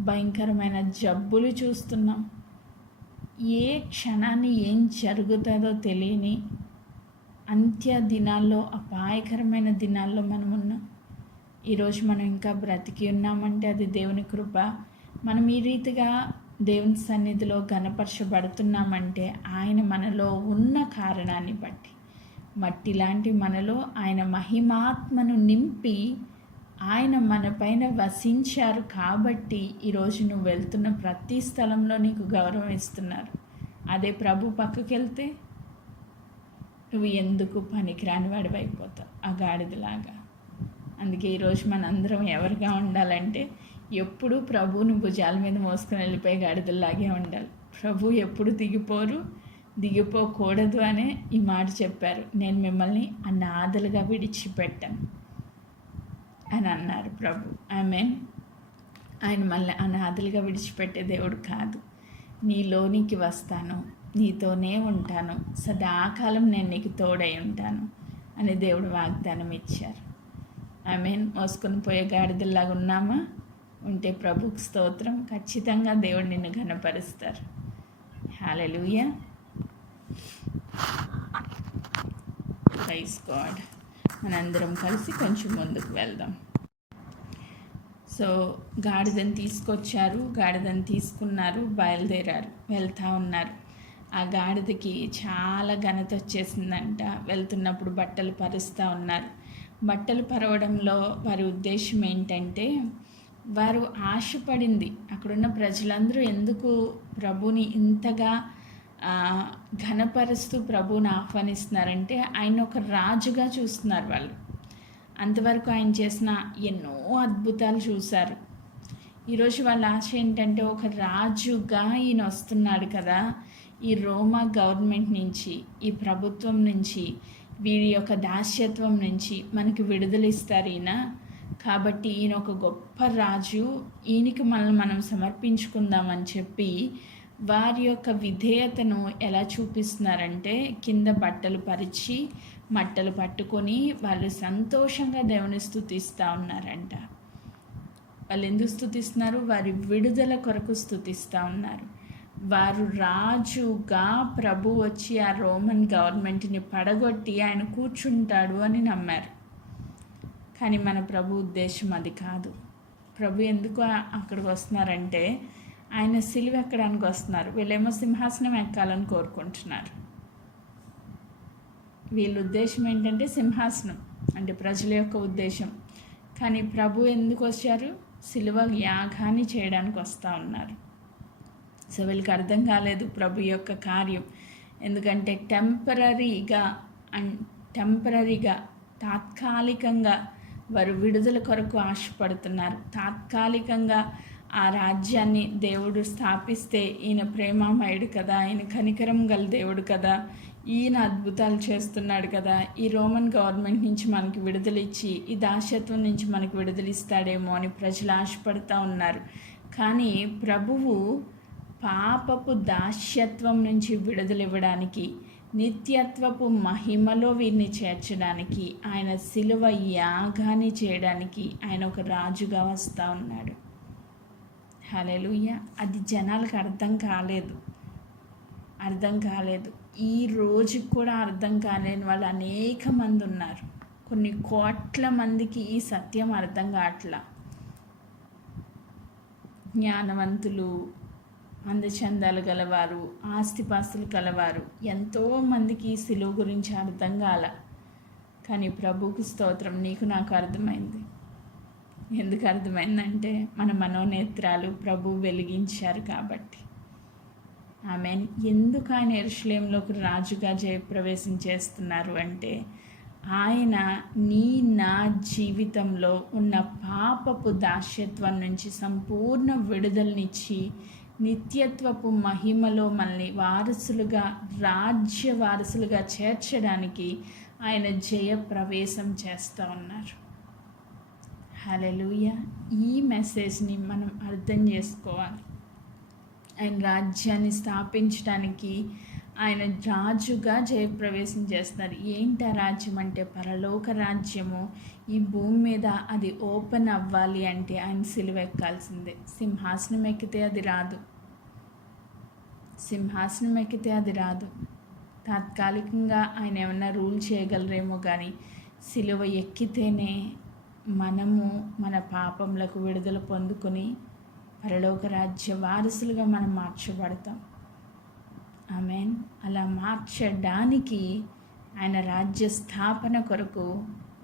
భయంకరమైన జబ్బులు చూస్తున్నాం. ఏ క్షణాన్ని ఏం జరుగుతుందో తెలియని అంత్య దినాల్లో, అపాయకరమైన దినాల్లో మనం ఉన్నాం. ఈరోజు మనం ఇంకా బ్రతికి ఉన్నామంటే అది దేవుని కృప. మనం ఈ రీతిగా దేవుని సన్నిధిలో ఘనపరచబడుతున్నామంటే ఆయన మనలో ఉన్న కారణాన్ని బట్టి, మట్టి లాంటి మనలో ఆయన మహిమాత్మను నింపి ఆయన మన పైన వసించారు కాబట్టి ఈరోజు నువ్వు వెళ్తున్న ప్రతి స్థలంలో నీకు గౌరవం ఇస్తున్నారు. అదే ప్రభు పక్కకి వెళ్తే నువ్వు ఎందుకు పనికిరాని వాడివైపోతావు, ఆ గాడిదలాగా. అందుకే ఈరోజు మనందరం ఎవరిగా ఉండాలంటే ఎప్పుడూ ప్రభువుని భుజాల మీద మోసుకొని వెళ్ళిపోయి గాడిదల్లాగే ఉండాలి. ప్రభు ఎప్పుడు దిగిపోకూడదు అనే ఈ మాట చెప్పారు. నేను మిమ్మల్ని అనాథలుగా విడిచిపెట్టాను అని అన్నారు ప్రభు. ఆమేన్. ఆయన మళ్ళీ అనాథలుగా విడిచిపెట్టే దేవుడు కాదు. నీలోనికి వస్తాను, నీతోనే ఉంటాను, సదాకాలం నేను నీకు తోడై ఉంటాను అని దేవుడు వాగ్దానం ఇచ్చారు. ఆమేన్. మోసుకొని పోయే గాడిదల్లాగా ఉన్నామా? ఉంటే ప్రభుకి స్తోత్రం. ఖచ్చితంగా దేవుడు నిన్ను ఘనపరుస్తారు. హల్లెలూయా. Praise God. మనందరం కలిసి కొంచెం ముందుకు వెళ్దాం. సో గాడిదని తీసుకొచ్చారు, గాడిదని తీసుకున్నారు, బయలుదేరారు, వెళ్తూ ఉన్నారు. ఆ గాడిదకి చాలా ఘనత వచ్చేసిందంట. వెళ్తున్నప్పుడు బట్టలు పరుస్తూ ఉన్నారు. బట్టలు పరవడంలో వారి ఉద్దేశం ఏంటంటే, వారు ఆశపడింది, అక్కడున్న ప్రజలందరూ ఎందుకు ప్రభుని ఇంతగా ఘనపరుస్తూ ప్రభువుని ఆహ్వానిస్తున్నారంటే, ఆయన ఒక రాజుగా చూస్తున్నారు వాళ్ళు. అంతవరకు ఆయన చేసిన ఎన్నో అద్భుతాలు చూశారు. ఈరోజు వాళ్ళ ఆశ ఏంటంటే, ఒక రాజుగా ఈయన వస్తున్నాడు కదా, ఈ రోమా గవర్నమెంట్ నుంచి, ఈ ప్రభుత్వం నుంచి, వీరి యొక్క దాస్యత్వం నుంచి మనకి విడుదల ఇస్తారు ఈయన. కాబట్టి ఈయన ఒక గొప్ప రాజు, ఈయనకి మనల్ని మనం సమర్పించుకుందామని చెప్పి వారి యొక్క విధేయతను ఎలా చూపిస్తున్నారంటే, కింద బట్టలు పరిచి మట్టలు పట్టుకొని వాళ్ళు సంతోషంగా దేవుని స్తుతిస్తూ ఉన్నారంట. వాళ్ళు ఎందుకు స్తుతిస్తున్నారు? వారి విడుదల కొరకు స్తుతిస్తూ ఉన్నారు. వారు రాజుగా ప్రభు వచ్చి ఆ రోమన్ గవర్నమెంట్ని పడగొట్టి ఆయన కూర్చుంటాడు అని నమ్మారు. కానీ మన ప్రభు ఉద్దేశం అది కాదు. ప్రభు ఎందుకు అక్కడికి వస్తున్నారంటే, ఆయన సిలువ ఎక్కడానికి వస్తున్నారు. వీళ్ళేమో సింహాసనం ఎక్కాలని కోరుకుంటున్నారు. వీళ్ళ ఉద్దేశం ఏంటంటే సింహాసనం, అంటే ప్రజల యొక్క ఉద్దేశం. కానీ ప్రభు ఎందుకు వచ్చారు? సిలువ యాగాన్ని చేయడానికి వస్తూ ఉన్నారు. సో వీళ్ళకి అర్థం కాలేదు ప్రభు యొక్క కార్యం. ఎందుకంటే టెంపరరీగా తాత్కాలికంగా వారు విడుదల కొరకు ఆశపడుతున్నారు. తాత్కాలికంగా ఆ రాజ్యాన్ని దేవుడు స్థాపిస్తే, ఈయన ప్రేమామయుడు కదా, ఈయన కనికరం గల దేవుడు కదా, ఈయన అద్భుతాలు చేస్తున్నాడు కదా, ఈ రోమన్ గవర్నమెంట్ నుంచి మనకి విడుదలిచ్చి ఈ దాస్యత్వం నుంచి మనకి విడుదలిస్తాడేమో అని ప్రజలు ఆశపడుతూ ఉన్నారు. కానీ ప్రభువు పాపపు దాస్యత్వం నుంచి విడుదలివ్వడానికి, నిత్యత్వపు మహిమలో వీరిని చేర్చడానికి, ఆయన సిలువ యాగాన్ని చేయడానికి ఆయన ఒక రాజుగా వస్తూ ఉన్నాడు. హల్లెలూయా. అది జనాలకు అర్థం కాలేదు. ఈ రోజు కూడా అర్థం కాలేని వాళ్ళు అనేక మంది ఉన్నారు. కొన్ని కోట్ల మందికి ఈ సత్యం అర్థం కావట్లా. జ్ఞానవంతులు, అందచందాలు గలవారు, ఆస్తిపాస్తులు కలవారు, ఎంతోమందికి ఈ సిలువ గురించి అర్థం కాల. కానీ ప్రభువుకి స్తోత్రం, నీకు నాకు అర్థమైంది. ఎందుకు అర్థమైందంటే, మన మనోనేత్రాలు ప్రభు వెలిగించారు కాబట్టి. ఆమేన్. ఎందుకు ఆయన యెరూషలేములోకి రాజుగా జయప్రవేశం చేస్తున్నారు అంటే, ఆయన నా జీవితంలో ఉన్న పాపపు దాస్యత్వం నుంచి సంపూర్ణ విడుదలనిచ్చి నిత్యత్వపు మహిమలో మనల్ని రాజ్య వారసులుగా చేర్చడానికి ఆయన జయప్రవేశం చేస్తూ ఉన్నారు. హల్లెలూయా. ఈ మెసేజ్ని మనం అర్థం చేసుకోవాలి. ఆయన రాజ్యాన్ని స్థాపించడానికి ఆయన రాజుగా జయప్రవేశం చేస్తున్నారు. ఏంటి ఆ రాజ్యం అంటే, పరలోక రాజ్యము. ఈ భూమి మీద అది ఓపెన్ అవ్వాలి అంటే ఆయన సిలువ ఎక్కాల్సిందే. సింహాసనం ఎక్కితే అది రాదు. తాత్కాలికంగా ఆయన ఏమన్నా రూల్ చేయగలరేమో, కానీ సిలువ ఎక్కితేనే మనము మన పాపములకు విడుదల పొందుకొని పరలోక రాజ్య వారసులుగా మనం మార్చబడతాం. ఆమేన్. అలా మార్చడానికి ఆయన రాజ్య స్థాపన కొరకు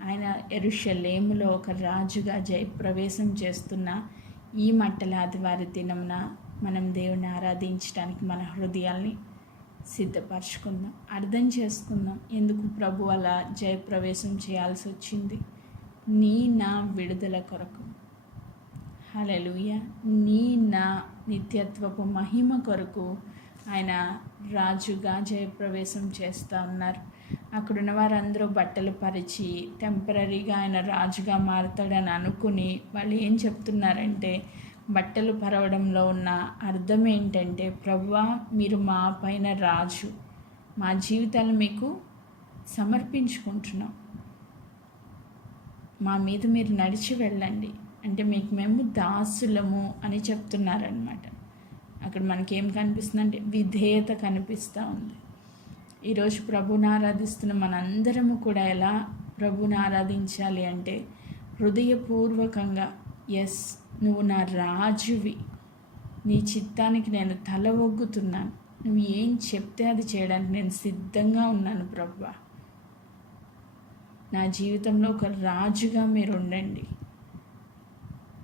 ఆయన యెరూషలేములో ఒక రాజుగా జయప్రవేశం చేస్తున్న ఈ మట్టల ఆదివారి దినమున మనం దేవుని ఆరాధించడానికి మన హృదయాల్ని సిద్ధపరచుకుందాం. అర్థం చేసుకుందాం ఎందుకు ప్రభు అలా జయప్రవేశం చేయాల్సి వచ్చింది. నీ నా విడుదల కొరకు. హల్లెలూయా. నీ నా నిత్యత్వపు మహిమ కొరకు ఆయన రాజుగా జయప్రవేశం చేస్తూ ఉన్నారు. అక్కడున్న వారందరూ బట్టలు పరిచి టెంపరీగా ఆయన రాజుగా మారుతాడని అనుకుని వాళ్ళు ఏం చెప్తున్నారంటే, బట్టలు పరవడంలో ఉన్న అర్థం ఏంటంటే, ప్రభువా మీరు మా పైన రాజు, మా జీవితాలు మీకు సమర్పించుకుంటున్నాం, మా మీద మీరు నడిచి వెళ్ళండి అంటే మీకు మేము దాసులము అని చెప్తున్నారనమాట. అక్కడ మనకేం కనిపిస్తుందంటే విధేయత కనిపిస్తూ ఉంది. ఈరోజు ప్రభుని ఆరాధిస్తున్న మనందరము కూడా ఎలా ప్రభుని ఆరాధించాలి అంటే హృదయపూర్వకంగా, ఎస్ నువ్వు నా రాజువి, నీ చిత్తానికి నేను తల ఒగ్గుతున్నాను, నువ్వు ఏం చెప్తే అది చేయడానికి నేను సిద్ధంగా ఉన్నాను ప్రభువా, నా జీవితంలో ఒక రాజుగా మీరు ఉండండి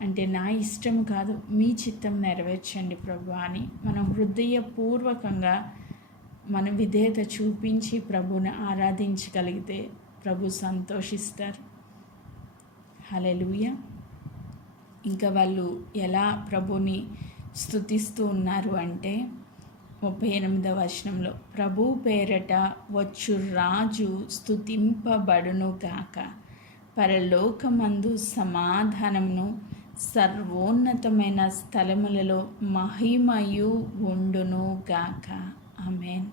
అంటే నా ఇష్టం కాదు మీ చిత్తం నెరవేర్చండి ప్రభు అని మనం హృదయపూర్వకంగా మన విధేయత చూపించి ప్రభుని ఆరాధించగలిగితే ప్రభు సంతోషిస్తారు. హల్లెలూయా. ఇంకా వాళ్ళు ఎలా ప్రభుని స్తుతిస్తూ ఉన్నారు అంటే 38వ వచనంలో, ప్రభు పేరట వచ్చు రాజు స్తుతింపబడును గాక, పరలోకమందు సమాధానమును సర్వోన్నతమైన స్థలములలో మహిమయు ఉండును గాక. ఆమేన్.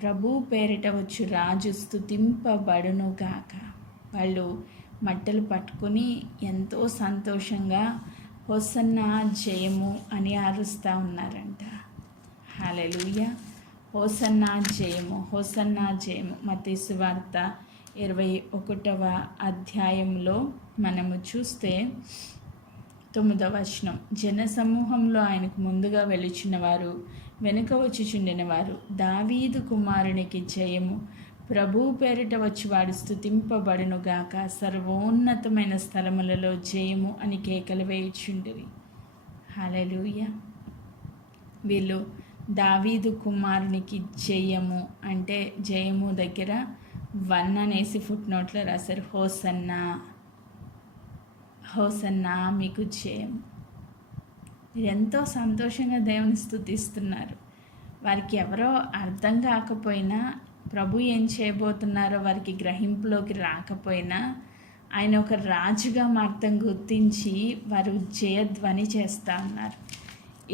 ప్రభు పేరిట వచ్చు రాజు స్తుతింపబడును గాక. వాళ్ళు మట్టలు పట్టుకుని ఎంతో సంతోషంగా హోసన్నా జయము అని అరుస్తూ ఉన్నారంట. హల్లెలూయా. హోసన్నా జయము, హోసన్నా జయము. మత్తయి సువార్త 21వ అధ్యాయంలో మనము చూస్తే 9వ వచనం, జనసమూహంలో ఆయనకు ముందుగా వెలుచున్న వారు వెనుక వచ్చుచుండిన వారు, దావీదు కుమారునికి జయము, ప్రభు పేరిట వచ్చి వాడు స్తుతింపబడునుగాక, సర్వోన్నతమైన స్థలములలో జయము అని కేకలు వేయుచుండిరి. హల్లెలూయా. వీళ్ళు దావీదు కుమారునికి జయము అంటే జయము దగ్గర 1 అనేసి ఫుట్ నోట్లో రాశారు. హోసన్నా, హోసన్నా మీకు జయం. ఎంతో సంతోషంగా దేవుని స్తుతిస్తున్నారు. వారికి ఎవరో అర్థం కాకపోయినా, ప్రభు ఏం చేయబోతున్నారో వారికి గ్రహింపులోకి రాకపోయినా, ఆయన ఒక రాజుగా మాత్రం గుర్తించి వారు జయధ్వని చేస్తూ ఉన్నారు.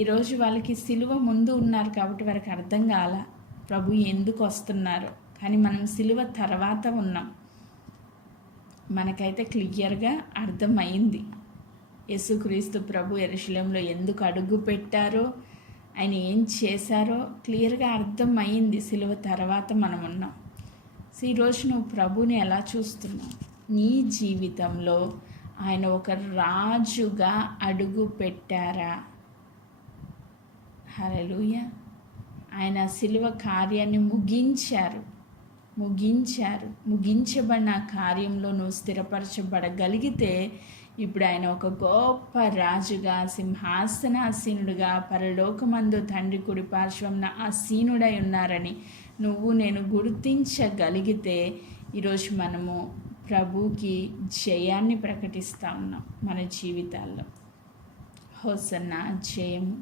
ఈరోజు వాళ్ళకి సిలువ ముందు ఉన్నారు కాబట్టి వారికి అర్థం కాల ప్రభు ఎందుకు వస్తున్నారో. కానీ మనం సిలువ తర్వాత ఉన్నాం, మనకైతే క్లియర్గా అర్థమైంది యేసుక్రీస్తు ప్రభు యెరూషలేములో ఎందుకు అడుగు పెట్టారో, ఆయన ఏం చేశారో క్లియర్గా అర్థమైంది. సిలువ తర్వాత మనం ఉన్నాం. సో ఈరోజు నువ్వు ప్రభుని ఎలా చూస్తున్నావు? నీ జీవితంలో ఆయన ఒక రాజుగా అడుగు పెట్టారా? హల్లెలూయా. ఆయన సిలువ కార్యాన్ని ముగించబడిన కార్యంలో నువ్వు స్థిరపరచబడగలిగితే ఇప్పుడు ఆయన ఒక గొప్ప రాజుగా, సింహాసనాసీనుడుగా, పరలోకమందు తండ్రి కుడి పార్శ్వంన ఆసీనుడై ఉన్నారని నువ్వు నేను గుర్తించగలిగితే ఈరోజు మనము ప్రభుకి జయాన్ని ప్రకటిస్తూ ఉన్నాం మన జీవితాల్లో. హోసన్నా జయము,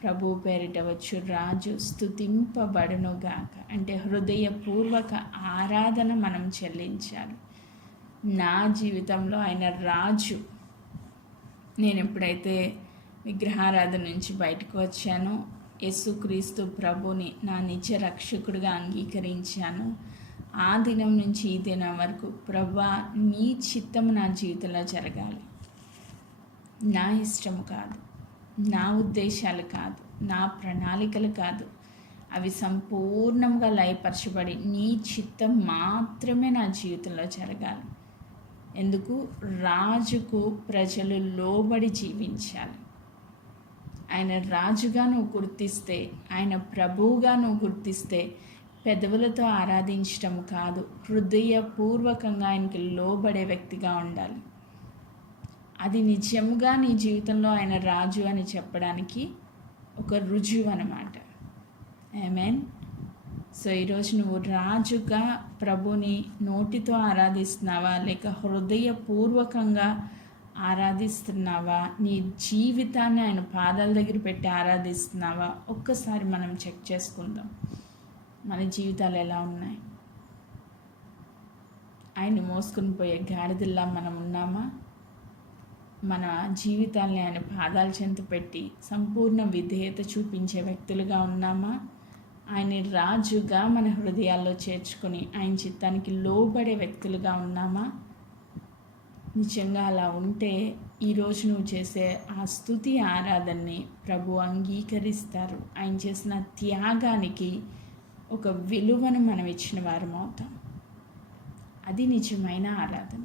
ప్రభు పేరిట వచ్చు రాజు స్తుతింపబడునుగాక అంటే హృదయపూర్వక ఆరాధన మనం చెల్లించాలి. నా జీవితంలో ఆయన రాజు. నేను ఎప్పుడైతే విగ్రహారాధన నుంచి బయటకు వచ్చానో, యేసుక్రీస్తు ప్రభుని నా నిజ రక్షకుడిగా అంగీకరించాను, ఆ దినం నుంచి ఈ దినం వరకు ప్రభువా నీ చిత్తము నా జీవితంలో జరగాలి, నా ఇష్టము కాదు, నా ఉద్దేశాలు కాదు, నా ప్రణాళికలు కాదు, అవి సంపూర్ణంగా లయపరచబడి నీ చిత్తం మాత్రమే నా జీవితంలో జరగాలి. ఎందుకు? రాజుకు ప్రజలు లోబడి జీవించాలి. ఆయన రాజుగా నువ్వు గుర్తిస్తే, ఆయన ప్రభువుగా నువ్వు గుర్తిస్తే, పెదవులతో ఆరాధించటం కాదు, హృదయపూర్వకంగా ఆయనకి లోబడే వ్యక్తిగా ఉండాలి. అది నిజంగా నీ జీవితంలో ఆయన రాజు అని చెప్పడానికి ఒక రుజువు అన్నమాట. ఆమేన్. సో ఈరోజు నువ్వు రాజుగా ప్రభుని నోటితో ఆరాధిస్తున్నావా, లేక హృదయపూర్వకంగా ఆరాధిస్తున్నావా, నీ జీవితాన్ని ఆయన పాదాల దగ్గర పెట్టి ఆరాధిస్తున్నావా? ఒక్కసారి మనం చెక్ చేసుకుందాం, మన జీవితాలు ఎలా ఉన్నాయి. ఆయన్ని మోసుకుని పోయే గాడిదల్లా మనం ఉన్నామా? మన జీవితాల్ని ఆయన పాదాల చెంత పెట్టి సంపూర్ణ విధేయత చూపించే వ్యక్తులుగా ఉన్నామా? ఆయన రాజుగా మన హృదయాల్లో చేర్చుకొని ఆయన చిత్తానికి లోబడే వ్యక్తులుగా ఉన్నామా? నిజంగా అలా ఉంటే ఈరోజు నువ్వు చేసే ఆ స్తుతి ఆరాధనని ప్రభు అంగీకరిస్తారు. ఆయన చేసిన త్యాగానికి ఒక విలువను మనం ఇచ్చిన వారం అవుతాం. అది నిజమైన ఆరాధన.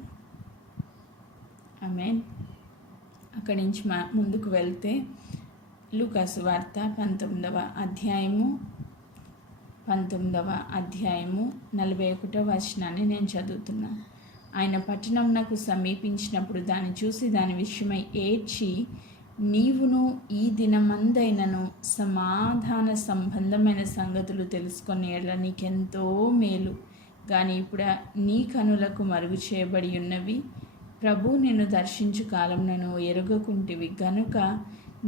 ఆమేన్. అక్కడి నుంచి ముందుకు వెళ్తే లూకాసు వార్త 19వ అధ్యాయము 41వ వచనాన్ని నేను చదువుతున్నాను. ఆయన పట్టణంనకు సమీపించినప్పుడు దాన్ని చూసి దాని విషయమై ఏడ్చి, నీవును ఈ దినమందైనను సమాధాన సంబంధమైన సంగతులు తెలుసుకునే ఎడల నీకెంతో మేలు, కానీ ఇప్పుడు నీ కనులకు మరుగు చేయబడి ఉన్నవి. ప్రభు నిన్ను దర్శించు కాలం నన్ను ఎరుగకుంటివి గనుక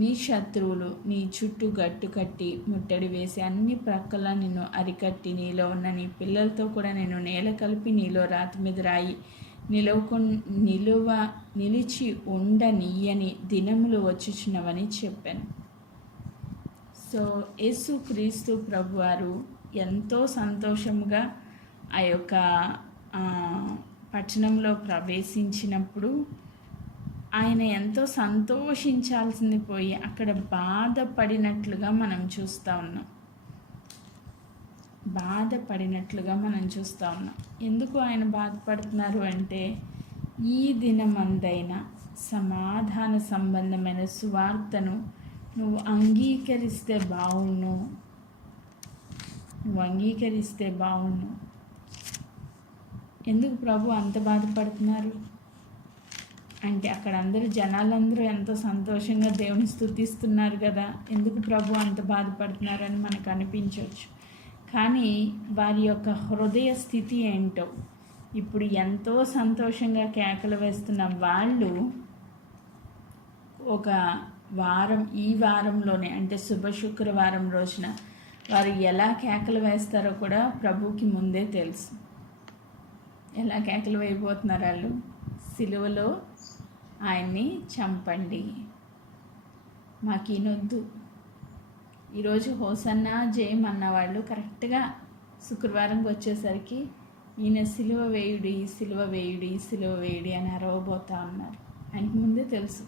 నీ శత్రువులు నీ చుట్టూ గట్టు కట్టి ముట్టడి వేసి అన్ని ప్రక్కల నిన్ను అరికట్టి నీలో ఉన్న నీ పిల్లలతో కూడా నేను నేల కలిపి నీలో రాతి మీద రాయి నిలిచి ఉండనీయని దినములు వచ్చుచున్నవని చెప్పాను. సో యేసుక్రీస్తు ప్రభువారు ఎంతో సంతోషముగా ఆ యొక్క పట్టణంలో ప్రవేశించినప్పుడు ఆయన ఎంతో సంతోషించాల్సింది పోయి అక్కడ బాధపడినట్లుగా మనం చూస్తూ ఉన్నాం. ఎందుకు ఆయన బాధపడుతున్నారు అంటే, ఈ దినమందైన సమాధాన సంబంధమైన సువార్తను నువ్వు అంగీకరిస్తే బావుణ్ణు. ఎందుకు ప్రభు అంత బాధపడుతున్నారు అంటే, అక్కడ జనాలందరూ ఎంతో సంతోషంగా దేవుని స్తుతిస్తున్నారు కదా, ఎందుకు ప్రభు అంత బాధపడుతున్నారని మనకు అనిపించవచ్చు. కానీ వారి యొక్క హృదయ స్థితి ఏంటో, ఇప్పుడు ఎంతో సంతోషంగా కేకలు వేస్తున్న వాళ్ళు ఒక ఈ వారంలోనే అంటే శుభ శుక్రవారం రోజున వారు ఎలా కేకలు వేస్తారో కూడా ప్రభువుకి ముందే తెలుసు. ఎలా కేకలు వేయబోతున్నారు వాళ్ళు? సిలువలో ఆయన్ని చంపండి, మాకీనొద్దు. ఈరోజు హోసన్నా జయం అన్నవాళ్ళు కరెక్ట్గా శుక్రవారంకి వచ్చేసరికి ఈయన సిలువ వేయుడి అని అరవబోతా ఉన్నారు. ఆయనకు ముందే తెలుసు.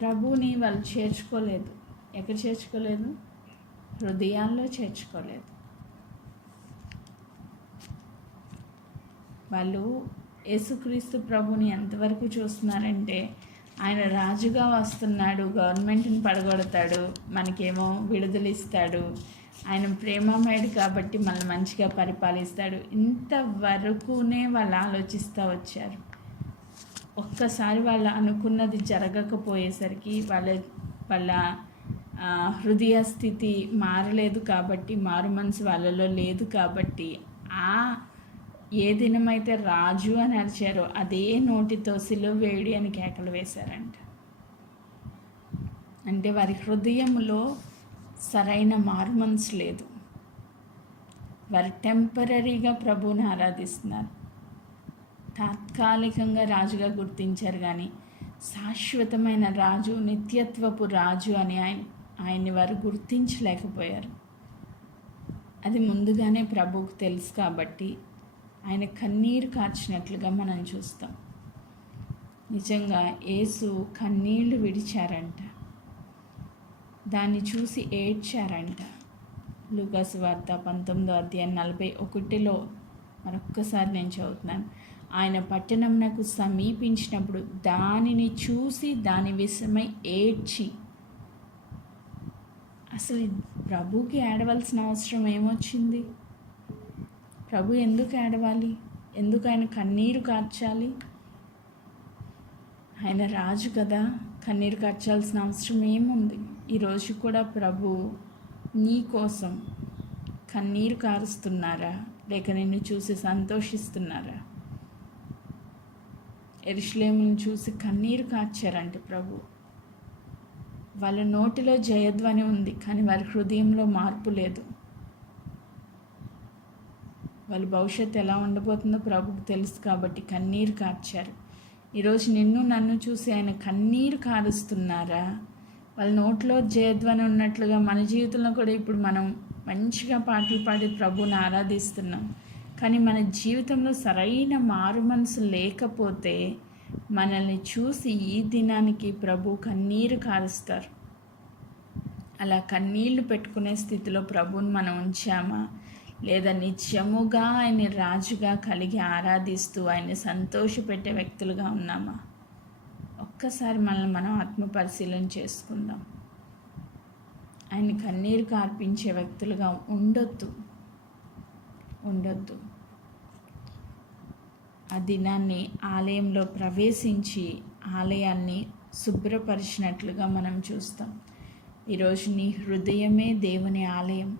ప్రభువుని వాళ్ళు చేర్చుకోలేదు. ఎక్కడ చేర్చుకోలేదు? హృదయాల్లో చేర్చుకోలేదు. వాళ్ళు యేసుక్రీస్తు ప్రభుని ఎంతవరకు చూస్తున్నారంటే, ఆయన రాజుగా వస్తున్నాడు, గవర్నమెంట్ని పడగొడతాడు, మనకేమో విడుదల ఇస్తాడు, ఆయన ప్రేమమయుడు కాబట్టి మనల్ని మంచిగా పరిపాలిస్తాడు, ఇంతవరకునే వాళ్ళు ఆలోచిస్తూ వచ్చారు. ఒక్కసారి వాళ్ళు అనుకున్నది జరగకపోయేసరికి వాళ్ళ హృదయ స్థితి మారలేదు కాబట్టి, మారు మనసు వాళ్ళలో లేదు కాబట్టి, ఏ దినమైతే రాజు అని అరిచారో అదే నోటితో సిలువ వేయుడి అని కేకలు వేశారంట. అంటే వారి హృదయంలో సరైన మారు మనసు లేదు. వారు టెంపరీగా ప్రభువుని ఆరాధిస్తున్నారు, తాత్కాలికంగా రాజుగా గుర్తించారు, కానీ శాశ్వతమైన రాజు, నిత్యత్వపు రాజు అని ఆయన్ని వారు గుర్తించలేకపోయారు. అది ముందుగానే ప్రభువుకు తెలుసు కాబట్టి ఆయన కన్నీరు కార్చినట్లుగా మనం చూస్తాం. నిజంగా యేసు కన్నీళ్లు విడిచారంట, దాన్ని చూసి ఏడ్చారంట. లూకాసు వార్త 19:41 మరొక్కసారి నేను చదువుతున్నాను. ఆయన పట్టణంనకు సమీపించినప్పుడు దానిని చూసి దాని విషయమై ఏడ్చి. అసలు ప్రభుకి ఏడవలసిన అవసరం ఏమొచ్చింది? ప్రభు ఎందుకు ఏడవాలి? ఎందుకు ఆయన కన్నీరు కార్చాలి? ఆయన రాజు కదా, కన్నీరు కార్చాల్సిన అవసరం ఏముంది? ఈరోజు కూడా ప్రభు నీ కోసం కన్నీరు కారుస్తున్నారా, లేక నిన్ను చూసి సంతోషిస్తున్నారా? యెరూషలేమును చూసి కన్నీరు కార్చారంట ప్రభు. వాళ్ళ నోటిలో జయధ్వని ఉంది, కానీ వారి హృదయంలో మార్పు లేదు. వాళ్ళ భవిష్యత్తు ఎలా ఉండబోతుందో ప్రభుకు తెలుసు కాబట్టి కన్నీరు కార్చారు. ఈరోజు నిన్ను నన్ను చూసి ఆయన కన్నీరు కారుస్తున్నారా? వాళ్ళ నోట్లో జయధ్వని ఉన్నట్లుగా మన జీవితంలో కూడా ఇప్పుడు మనం మంచిగా పాటలు పాడి ప్రభువుని ఆరాధిస్తున్నాం, కానీ మన జీవితంలో సరైన మారు మనసు లేకపోతే మనల్ని చూసి ఈ దినానికి ప్రభు కన్నీరు కారుస్తారు. అలా కన్నీళ్లు పెట్టుకునే స్థితిలో ప్రభువుని మనం ఉంచామా, లేదా నిత్యముగా ఆయన రాజుగా కలిగి ఆరాధిస్తూ ఆయన్ని సంతోషపెట్టే వ్యక్తులుగా ఉన్నామా? ఒక్కసారి మనల్ని మనం ఆత్మపరిశీలన చేసుకుందాం. ఆయన కన్నీరు కార్పించే వ్యక్తులుగా ఉండొద్దు. ఆ దినాన్ని ఆలయంలో ప్రవేశించి ఆలయాన్ని శుభ్రపరిచినట్లుగా మనం చూస్తాం. ఈరోజు నీ హృదయమే దేవుని ఆలయం.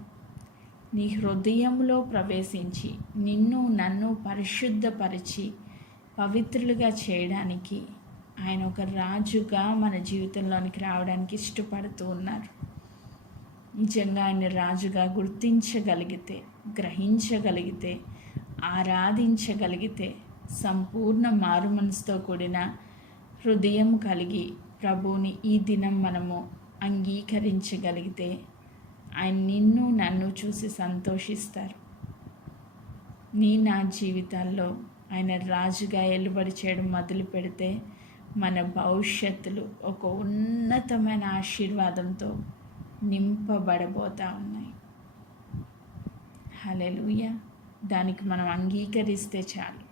నీ హృదయంలో ప్రవేశించి నిన్ను నన్ను పరిశుద్ధపరిచి పవిత్రులుగా చేయడానికి ఆయన ఒక రాజుగా మన జీవితంలోనికి రావడానికి ఇష్టపడుతూ ఉన్నారు. నిజంగా ఆయన రాజుగా గుర్తించగలిగితే, గ్రహించగలిగితే, ఆరాధించగలిగితే, సంపూర్ణ మారు మనసుతో కూడిన హృదయం కలిగి ప్రభువుని ఈ దినం మనము అంగీకరించగలిగితే ఆయన నిన్ను నన్ను చూసి సంతోషిస్తారు. నా జీవితాల్లో ఆయన రాజుగా ఏలుబడి చేయడం మొదలు పెడితే మన భవిష్యత్తులు ఒక ఉన్నతమైన ఆశీర్వాదంతో నింపబడబోతూ ఉన్నాయి. హల్లెలూయా. దానికి మనం అంగీకరిస్తే చాలు.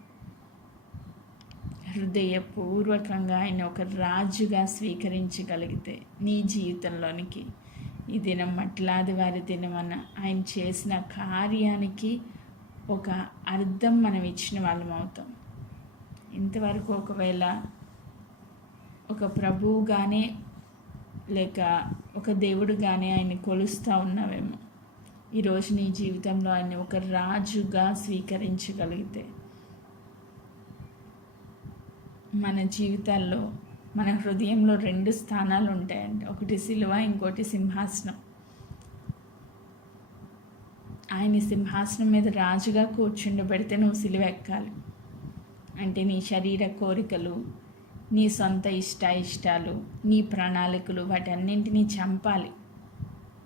హృదయపూర్వకంగా ఆయన ఒక రాజుగా స్వీకరించగలిగితే నీ జీవితంలోనికి ఈ దినం మట్లాది వారి దినమన్న ఆయన చేసిన కార్యానికి ఒక అర్థం మనం ఇచ్చిన వాళ్ళం అవుతాం. ఇంతవరకు ఒకవేళ ఒక ప్రభువుగానే లేక ఒక దేవుడుగానే ఆయన్ని కొలుస్తూ ఉన్నావేమో, ఈరోజు నీ జీవితంలో ఆయన్ని ఒక రాజుగా స్వీకరించగలిగితే మన జీవితాల్లో మన హృదయంలో 2 స్థానాలు ఉంటాయండి. ఒకటి సిలువ, ఇంకోటి సింహాసనం. ఆయన సింహాసనం మీద రాజుగా కూర్చుండబెడితే నువ్వు సిలువ ఎక్కాలి. అంటే నీ శరీర కోరికలు, నీ సొంత ఇష్టాలు, నీ ప్రణాళికలు వాటన్నింటినీ చంపాలి.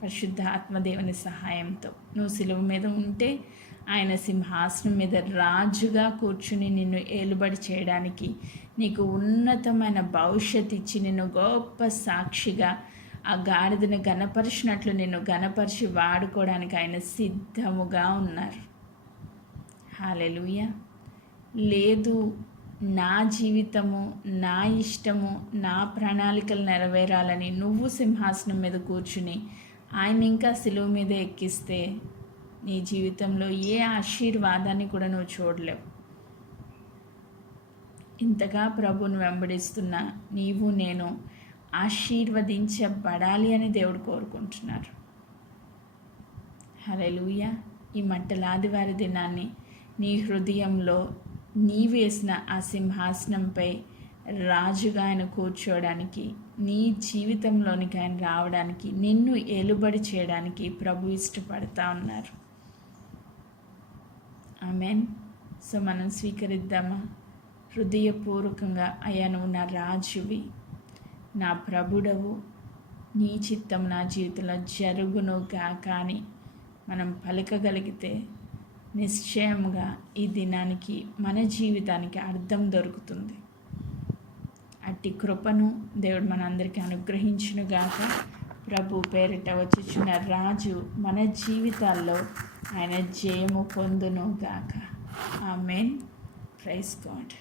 పరిశుద్ధ ఆత్మదేవుని సహాయంతో నువ్వు సిలువ మీద ఉంటే ఆయన సింహాసనం మీద రాజుగా కూర్చుని నిన్ను ఏలుబడి చేయడానికి, నీకు ఉన్నతమైన భవిష్యత్తు ఇచ్చి నిన్ను గొప్ప సాక్షిగా ఆ గాడిదను గణపరిచినట్లు నిన్ను గణపరిచి వాడుకోవడానికి ఆయన సిద్ధముగా ఉన్నారు. హల్లెలూయా. లేదు, నా జీవితము, నా ఇష్టము, నా ప్రణాళికలు నెరవేరాలని నువ్వు సింహాసనం మీద కూర్చుని ఆయన ఇంకా సిలువ మీద ఎక్కిస్తే నీ జీవితంలో ఏ ఆశీర్వాదాన్ని కూడా నువ్వు చూడలేవు. ఇంతగా ప్రభువును వెంబడిస్తున్న నీవు నేను ఆశీర్వదించబడాలి అని దేవుడు కోరుకుంటున్నారు. హల్లెలూయా. ఈ మట్టలాది వారి దినాన్ని నీ హృదయంలో నీ వేసిన ఆ సింహాసనంపై రాజుగా ఆయన కూర్చోవడానికి, నీ జీవితంలోనికి ఆయన రావడానికి, నిన్ను ఏలుబడి చేయడానికి ప్రభు ఇష్టపడతా ఉన్నారు. ఆమేన్. సో మనం స్వీకరిద్దామా? హృదయపూర్వకంగా, అయ్యా నువ్వు నా రాజువి, నా ప్రభుడవు, నీ చిత్తం నా జీవితంలో జరుగును గాక అని మనం పలకగలిగితే నిశ్చయంగా ఈ దినానికి మన జీవితానికి అర్థం దొరుకుతుంది. అట్టి కృపను దేవుడు మనందరికీ అనుగ్రహించునుగాక. ప్రభు పేరిట వచ్చుచున్న రాజు మన జీవితాల్లో ఆయన జయము పొందును గాక. ఆమేన్. Praise God.